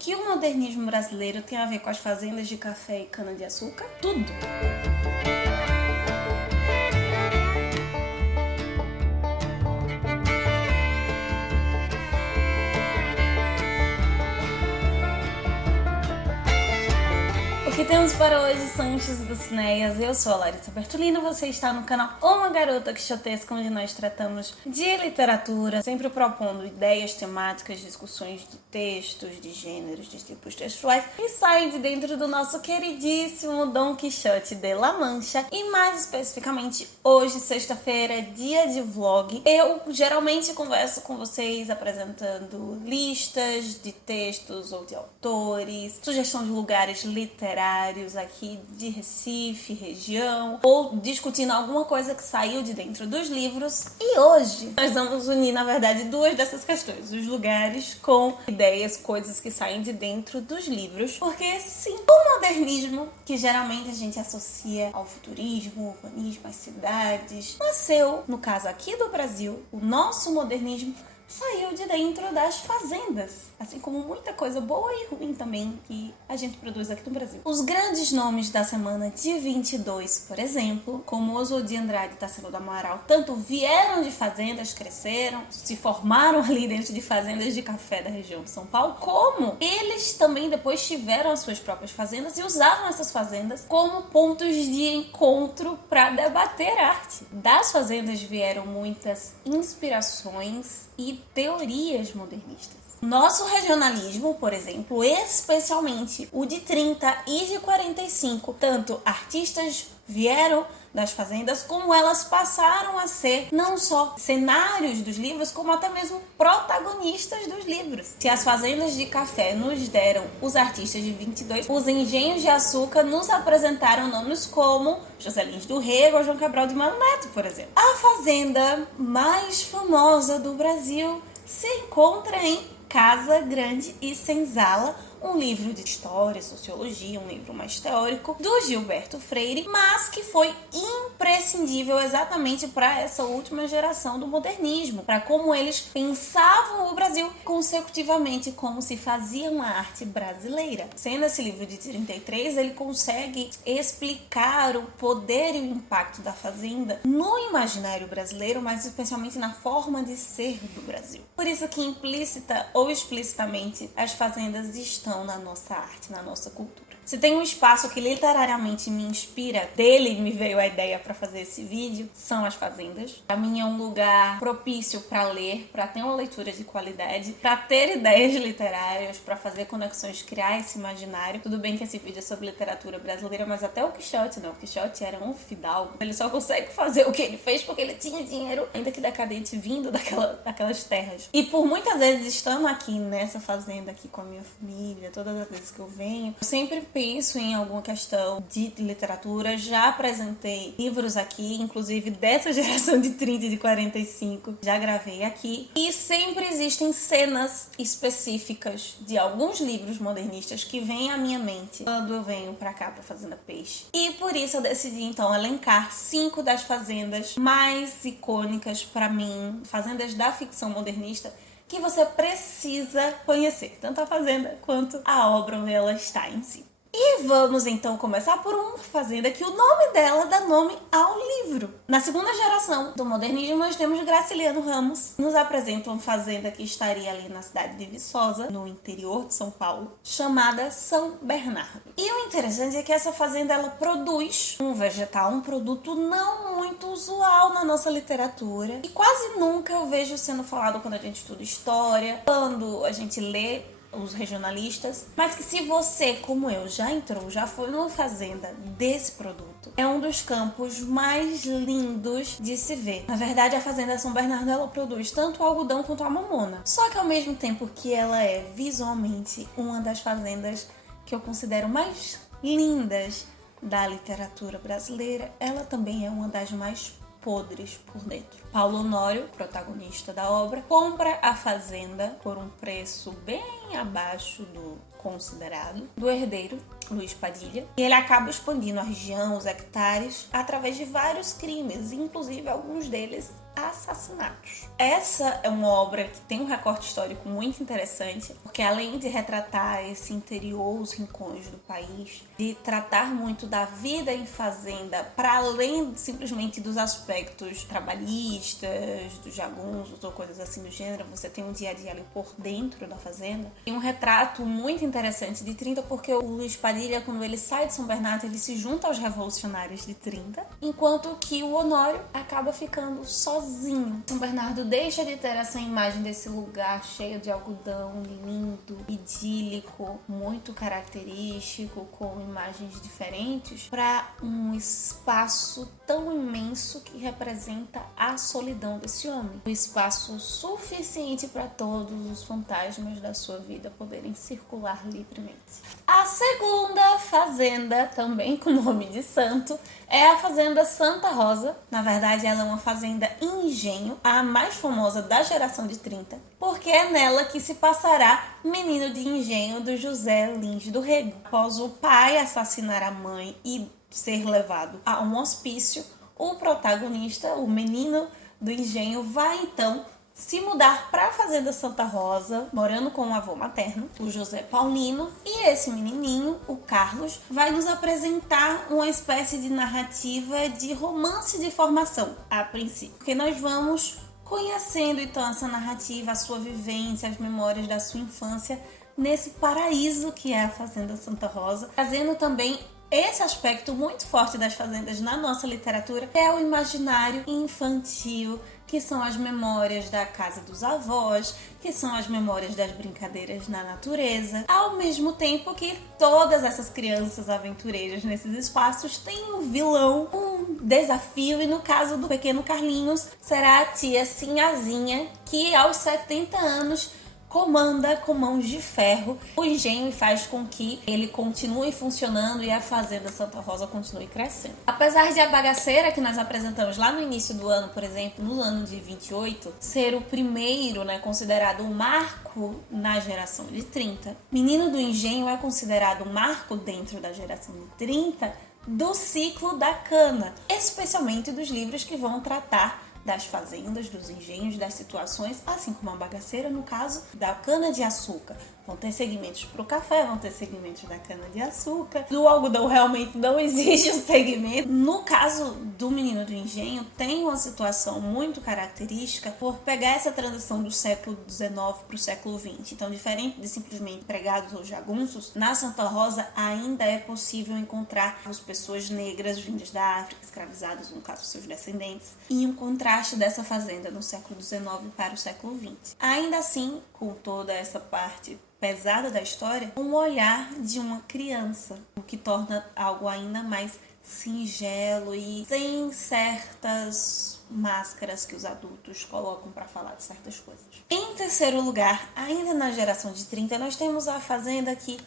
que o modernismo brasileiro tem a ver com as fazendas de café e cana-de-açúcar? Tudo! O que temos para hoje são os Dulcineias. Eu sou a Larissa Bertolino, você está no canal Uma Garota Quixotesca, onde nós tratamos de literatura, sempre propondo ideias temáticas, discussões de textos, de gêneros, de tipos textuais, e saem de dentro do nosso queridíssimo Dom Quixote de La Mancha. E mais especificamente, hoje, sexta-feira, dia de vlog, eu geralmente converso com vocês apresentando listas de textos ou de autores, sugestão de lugares literários aqui de Recife, região, ou discutindo alguma coisa que saiu de dentro dos livros. E hoje nós vamos unir, na verdade, duas dessas questões, os lugares com ideias, coisas que saem de dentro dos livros, porque sim, o modernismo, que geralmente a gente associa ao futurismo, urbanismo, às cidades, nasceu, no caso aqui do Brasil, o nosso modernismo saiu de dentro das fazendas, assim como muita coisa boa e ruim também que a gente produz aqui no Brasil. Os grandes nomes da semana de 22, por exemplo, como Oswald de Andrade e Tarsila do Amaral, tanto vieram de fazendas, cresceram, se formaram ali dentro de fazendas de café da região de São Paulo, como eles também depois tiveram as suas próprias fazendas e usavam essas fazendas como pontos de encontro para debater arte. Das fazendas vieram muitas inspirações e teorias modernistas. Nosso regionalismo, por exemplo, especialmente o de 30 e de 45, tanto artistas vieram das fazendas, como elas passaram a ser não só cenários dos livros, como até mesmo protagonistas dos livros. Se as fazendas de café nos deram os artistas de 22, os engenhos de açúcar nos apresentaram nomes como José Lins do Rego ou João Cabral de Melo Neto, por exemplo. A fazenda mais famosa do Brasil se encontra em Casa Grande e Senzala, um livro de história, sociologia, um livro mais teórico, do Gilberto Freire, mas que foi imprescindível exatamente para essa última geração do modernismo, para como eles pensavam o Brasil consecutivamente, como se fazia uma arte brasileira. Sendo esse livro de 33, ele consegue explicar o poder e o impacto da fazenda no imaginário brasileiro, mas especialmente na forma de ser do Brasil. Por isso que implícita ou explicitamente as fazendas estão na nossa arte, na nossa cultura. Se tem um espaço que literariamente me inspira, dele me veio a ideia para fazer esse vídeo, são as fazendas. Para mim é um lugar propício para ler, para ter uma leitura de qualidade, para ter ideias literárias, para fazer conexões, criar esse imaginário. Tudo bem que esse vídeo é sobre literatura brasileira, mas até o Quixote não. O Quixote era um fidalgo. Ele só consegue fazer o que ele fez porque ele tinha dinheiro, ainda que decadente, vindo daquelas terras. E por muitas vezes, estando aqui nessa fazenda aqui com a minha família, todas as vezes que eu venho, eu sempre penso em alguma questão de literatura. Já apresentei livros aqui, inclusive dessa geração de 30 e de 45, já gravei aqui. E sempre existem cenas específicas de alguns livros modernistas que vêm à minha mente quando eu venho pra cá, pra Fazenda Peixe. E por isso eu decidi então elencar 5 das fazendas mais icônicas pra mim, fazendas da ficção modernista, que você precisa conhecer, tanto a fazenda quanto a obra onde ela está em si. E vamos então começar por uma fazenda que o nome dela dá nome ao livro. Na segunda geração do modernismo nós temos Graciliano Ramos, nos apresenta uma fazenda que estaria ali na cidade de Viçosa, no interior de São Paulo, chamada São Bernardo. E o interessante é que essa fazenda ela produz um vegetal, um produto não muito usual na nossa literatura, e quase nunca eu vejo sendo falado quando a gente estuda história, quando a gente lê os regionalistas, mas que se você, como eu, já foi numa fazenda desse produto, é um dos campos mais lindos de se ver. Na verdade, a fazenda São Bernardo, ela produz tanto o algodão quanto a mamona. Só que ao mesmo tempo que ela é visualmente uma das fazendas que eu considero mais lindas da literatura brasileira, ela também é uma das mais podres por dentro. Paulo Honório, protagonista da obra, compra a fazenda por um preço bem abaixo do considerado do herdeiro, Luiz Padilha, e ele acaba expandindo a região, os hectares, através de vários crimes, inclusive alguns deles assassinatos. Essa é uma obra que tem um recorte histórico muito interessante, porque além de retratar esse interior, os rincões do país, de tratar muito da vida em fazenda, para além simplesmente dos aspectos trabalhistas, dos jagunços ou coisas assim do gênero, você tem um dia a dia ali por dentro da fazenda. Tem um retrato muito interessante de 30, porque o Luiz Padilha, quando ele sai de São Bernardo, ele se junta aos revolucionários de 30, enquanto que o Honório acaba ficando sozinho. São Bernardo deixa de ter essa imagem desse lugar cheio de algodão, lindo, idílico, muito característico, com imagens diferentes, para um espaço tão imenso que representa a solidão desse homem. Um espaço suficiente para todos os fantasmas da sua vida poderem circular livremente. A segunda fazenda, também com nome de santo, é a Fazenda Santa Rosa. Na verdade, ela é uma fazenda em Engenho, a mais famosa da geração de 30, porque é nela que se passará Menino de Engenho, do José Lins do Rego. Após o pai assassinar a mãe e ser levado a um hospício, o protagonista, o Menino do Engenho, vai então se mudar para a Fazenda Santa Rosa, morando com o avô materno, o José Paulino, e esse menininho, o Carlos, vai nos apresentar uma espécie de narrativa de romance de formação, a princípio, porque nós vamos conhecendo então essa narrativa, a sua vivência, as memórias da sua infância nesse paraíso que é a Fazenda Santa Rosa, trazendo também esse aspecto muito forte das fazendas na nossa literatura, que é o imaginário infantil, que são as memórias da casa dos avós, que são as memórias das brincadeiras na natureza, ao mesmo tempo que todas essas crianças aventureiras nesses espaços têm um vilão, um desafio, e no caso do pequeno Carlinhos, será a tia Sinhazinha, que aos 70 anos comanda com mãos de ferro o engenho e faz com que ele continue funcionando e a Fazenda Santa Rosa continue crescendo. Apesar de a bagaceira que nós apresentamos lá no início do ano, por exemplo, no ano de 28, ser o primeiro, considerado um marco na geração de 30, Menino do Engenho é considerado um marco dentro da geração de 30 do ciclo da cana, especialmente dos livros que vão tratar das fazendas, dos engenhos, das situações, assim como a bagaceira, no caso da cana-de-açúcar. Vão ter segmentos para o café, vão ter segmentos da cana-de-açúcar. Do algodão realmente não existe o segmento. No caso do Menino do Engenho, tem uma situação muito característica por pegar essa transição do século XIX para o século XX. Então, diferente de simplesmente pregados ou jagunços, na Santa Rosa ainda é possível encontrar as pessoas negras vindas da África, escravizadas, no caso seus descendentes, e um contraste dessa fazenda no século XIX para o século XX. Ainda assim, com toda essa parte pesada da história, um olhar de uma criança, o que torna algo ainda mais singelo e sem certas máscaras que os adultos colocam para falar de certas coisas. Em terceiro lugar, ainda na geração de 30, nós temos a fazenda que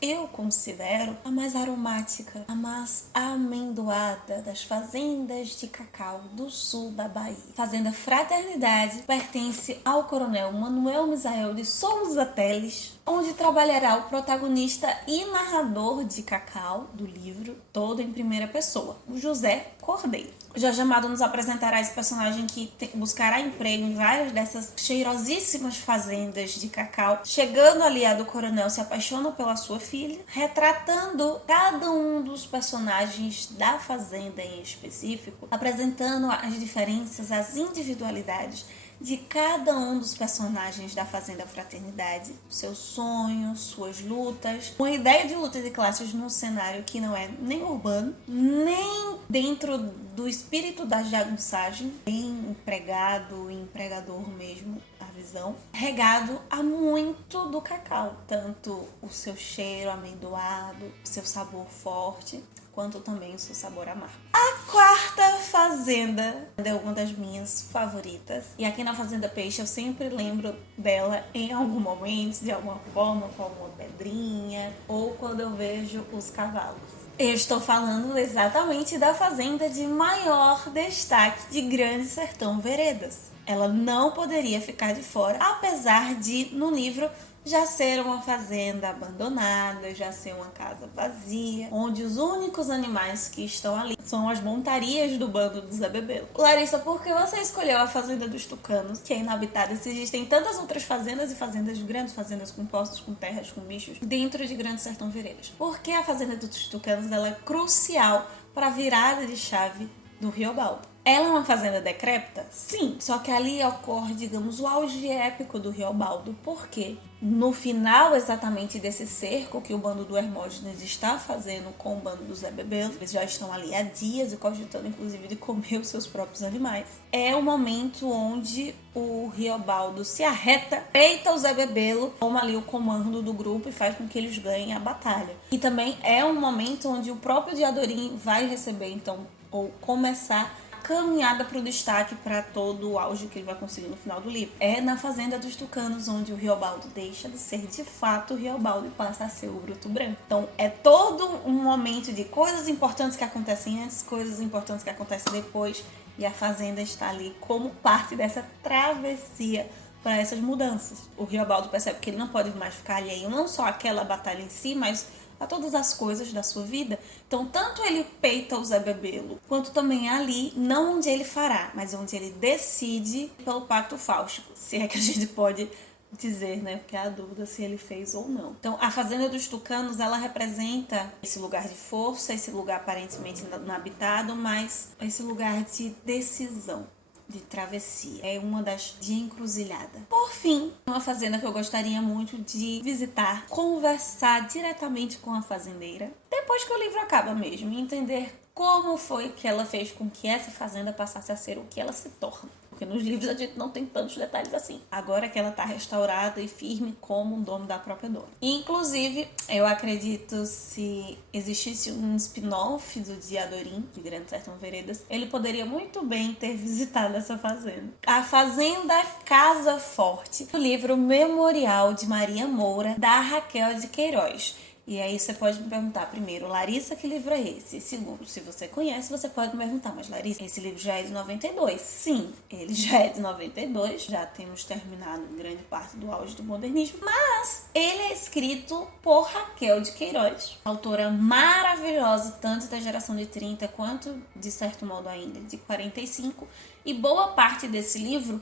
eu considero a mais aromática, a mais amendoada das fazendas de cacau do sul da Bahia. Fazenda Fraternidade pertence ao coronel Manuel Misael de Souza Teles, onde trabalhará o protagonista e narrador de Cacau, do livro, todo em primeira pessoa, o José Cordeiro. Jorge Amado nos apresentará esse personagem que buscará emprego em várias dessas cheirosíssimas fazendas de cacau. Chegando ali a do coronel, se apaixona pela sua filha, retratando cada um dos personagens da fazenda em específico, apresentando as diferenças, as individualidades de cada um dos personagens da Fazenda Fraternidade, seus sonhos, suas lutas, uma ideia de luta de classes num cenário que não é nem urbano, nem dentro do espírito da jagunçagem, bem empregado e empregador mesmo, a visão, regado a muito do cacau, tanto o seu cheiro amendoado, o seu sabor forte, quanto também o seu sabor amargo. A quarta fazenda é uma das minhas favoritas. E aqui na Fazenda Peixe eu sempre lembro dela em algum momento, de alguma forma, com alguma pedrinha, ou quando eu vejo os cavalos. Eu estou falando exatamente da fazenda de maior destaque de Grande Sertão Veredas. Ela não poderia ficar de fora, apesar de, no livro, já ser uma fazenda abandonada, já ser uma casa vazia, onde os únicos animais que estão ali são as montarias do bando do Zé Bebelo. Larissa, por que você escolheu a Fazenda dos Tucanos, que é inabitada, se existem tantas outras fazendas e fazendas grandes, fazendas com postos, com terras, com bichos, dentro de Grande Sertão Veredas? Porque a Fazenda dos Tucanos ela é crucial para a virada de chave do Riobaldo. Ela é uma fazenda decrépita? Sim. Só que ali ocorre, digamos, o auge épico do Riobaldo. Por quê? No final exatamente desse cerco que o bando do Hermógenes está fazendo com o bando do Zé Bebelo, eles já estão ali há dias e cogitando inclusive de comer os seus próprios animais, é o momento onde o Riobaldo se arreta, peita o Zé Bebelo, toma ali o comando do grupo e faz com que eles ganhem a batalha. E também é um momento onde o próprio Diadorim vai receber, então, ou começar caminhada para o destaque, para todo o auge que ele vai conseguir no final do livro. É na Fazenda dos Tucanos onde o Riobaldo deixa de ser de fato o Riobaldo e passa a ser o Bruto Branco. Então é todo um momento de coisas importantes que acontecem antes, coisas importantes que acontecem depois, e a Fazenda está ali como parte dessa travessia para essas mudanças. O Riobaldo percebe que ele não pode mais ficar alheio não só àquela batalha em si, mas a todas as coisas da sua vida. Então, tanto ele peita o Zé Bebelo, quanto também ali, não onde ele fará, mas onde ele decide pelo pacto fáustico, se é que a gente pode dizer, né? Porque há dúvida se ele fez ou não. Então, a Fazenda dos Tucanos, ela representa esse lugar de força, esse lugar aparentemente inabitado, mas esse lugar de decisão, de travessia. É uma das de encruzilhada. Por fim, uma fazenda que eu gostaria muito de visitar, conversar diretamente com a fazendeira, depois que o livro acaba mesmo, e entender como foi que ela fez com que essa fazenda passasse a ser o que ela se torna. Porque nos livros a gente não tem tantos detalhes assim. Agora que ela tá restaurada e firme como um dono da própria dona. Inclusive, eu acredito, se existisse um spin-off do Diadorim, de Grande Sertão Veredas, ele poderia muito bem ter visitado essa fazenda. A Fazenda Casa Forte, do livro Memorial de Maria Moura, da Raquel de Queiroz. E aí você pode me perguntar, primeiro, Larissa, que livro é esse? E segundo, se você conhece, você pode me perguntar, mas Larissa, esse livro já é de 92? Sim, ele já é de 92, já temos terminado grande parte do auge do modernismo, mas ele é escrito por Raquel de Queiroz, autora maravilhosa, tanto da geração de 30 quanto, de certo modo ainda, de 45, e boa parte desse livro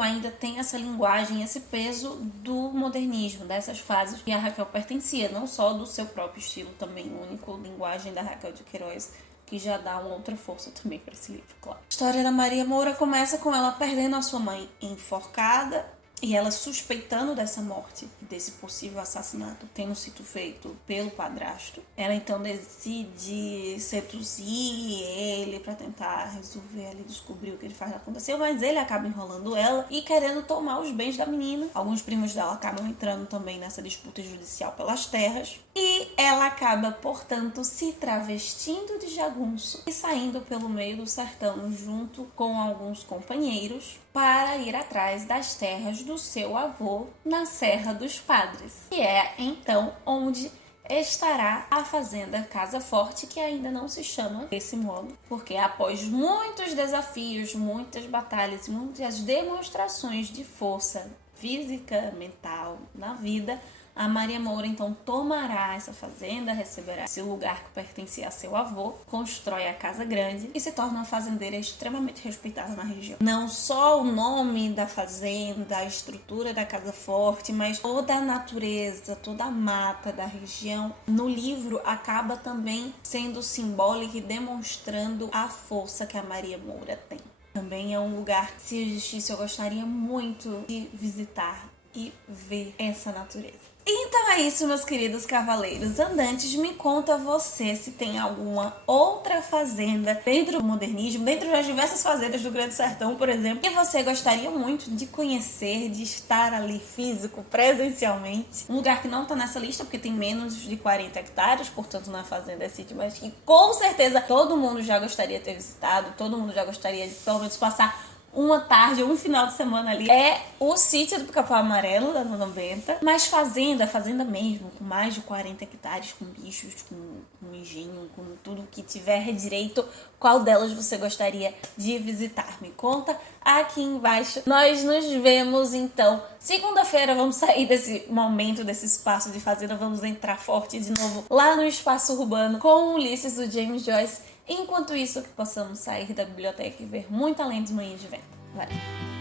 ainda tem essa linguagem, esse peso do modernismo, dessas fases que a Raquel pertencia, não só do seu próprio estilo também único, linguagem da Raquel de Queiroz, que já dá uma outra força também para esse livro, claro. A história da Maria Moura começa com ela perdendo a sua mãe enforcada, e ela suspeitando dessa morte, desse possível assassinato tendo sido feito pelo padrasto. Ela então decide seduzir ele para tentar resolver ali, descobrir o que ele faz acontecer, mas ele acaba enrolando ela e querendo tomar os bens da menina. Alguns primos dela acabam entrando também nessa disputa judicial pelas terras. E ela acaba, portanto, se travestindo de jagunço e saindo pelo meio do sertão junto com alguns companheiros para ir atrás das terras do seu avô na Serra dos Padres. E é então onde estará a Fazenda Casa Forte, que ainda não se chama desse modo, porque após muitos desafios, muitas batalhas e muitas demonstrações de força física, mental na vida, a Maria Moura então tomará essa fazenda, receberá esse lugar que pertencia a seu avô, constrói a casa grande e se torna uma fazendeira extremamente respeitada na região. Não só o nome da fazenda, a estrutura da casa forte, mas toda a natureza, toda a mata da região no livro acaba também sendo simbólica e demonstrando a força que a Maria Moura tem. Também é um lugar que, se existisse, eu gostaria muito de visitar e ver essa natureza. Então é isso, meus queridos cavaleiros andantes. Me conta você se tem alguma outra fazenda dentro do modernismo, dentro das diversas fazendas do Grande Sertão, por exemplo, que você gostaria muito de conhecer, de estar ali físico, presencialmente. Um lugar que não tá nessa lista porque tem menos de 40 hectares, portanto não é fazenda, é sítio, mas que com certeza todo mundo já gostaria de ter visitado, todo mundo já gostaria de pelo menos passar uma tarde ou um final de semana ali, é o sítio do Pica-Pau Amarelo, da 90. Mas fazenda mesmo, com mais de 40 hectares, com bichos, com engenho, com tudo que tiver direito, qual delas você gostaria de visitar? Me conta aqui embaixo. Nós nos vemos então segunda-feira. Vamos sair desse momento, desse espaço de fazenda, vamos entrar forte de novo lá no espaço urbano com Ulisses do James Joyce. Enquanto isso, que possamos sair da biblioteca e ver muito além dos moinhos de vento. Valeu!